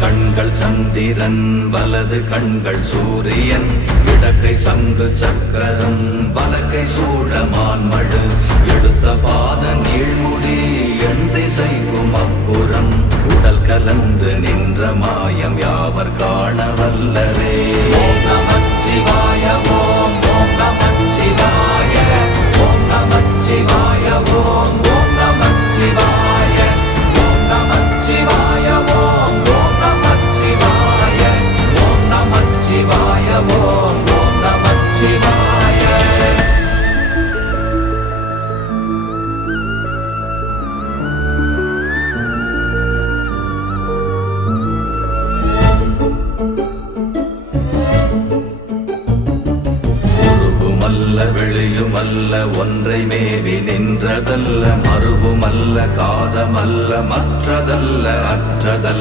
கண்கள் சந்திரன் வலது கண்கள் சூரியன் இடக்கை சங்கு சக்கரம் வலக்கை சூழமான்மழு எடுத்த பாத நீழ்முடி எண் திசைக்கும் அப்புறம் உடல் கலந்து நின்ற மாயம் யாவர் காண வல்லரே. ஓம் நமச்சிவாய ஓம் ஓம் நமச்சிவாய ஓம் நமச்சிவாய ஓம் ஓம் நமச்சிவாய ஓம் நமச்சிவாய ஓம் ஓம் நமச்சிவாய ஓம் நமச்சிவாய ஓம் ஓம் நமச்சிவாய. வெளியுமல்ல ஒன்றை மேவி நின்றதல்ல மறுவுமல்ல காதமல்ல மற்றதல்ல அற்றதல்ல